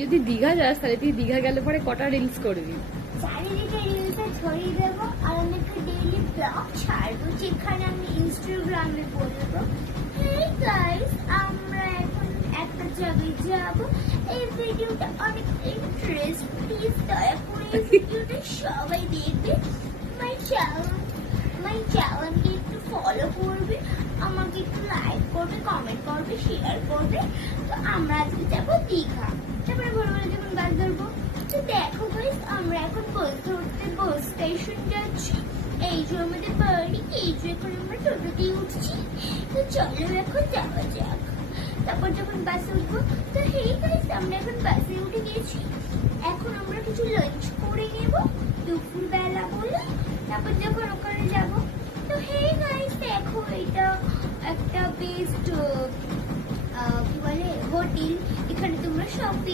যদি দীঘা যাস তাহলে তুই দীঘা গেলে পরে কটা রিলস করবি? চারিদিকে রিলসে ছড়িয়ে দেবো আর আমি একটা ডেইলি ব্লগ ছাড়বো যেখানে আমি ইনস্টাগ্রামে বলবো হেই গাইস আমরা এখন একটা জায়গায় যাবো, এই ভিডিওটা অনেক ইন্টারেস্ট, প্লিজ দয়া করে এই ভিডিওটা সবাই দেখবে, মাই চ্যানেলকে একটু ফলো করবে, আমাকে একটু লাইক করবে, কমেন্ট করবে, শেয়ার করবে। তো আমরা আজকে যাবো দীঘা, তারপরে ভোরবেলা যখন বাস ধরবো। তো দেখো গাইস আমরা এখন বাস ধরতে বাস স্টেশন যাচ্ছি, এই যে আমাদের বাড়ি, এই যে এখন আমরা টোটোতেই উঠছি। তো চলো এখন যাওয়া যাক। তারপর যখন বাসে উঠবো, তো হেই গাইস আমরা এখন বাসে উঠে গেছি, এখন আমরা কিছু লাঞ্চ করে নেব দুপুরবেলা বলে, তারপর যখন ওখানে যাব। তো হেই গাইস দেখো এটা একটা বেস্ট কি বলে হোটেল, এখানে তোমরা সব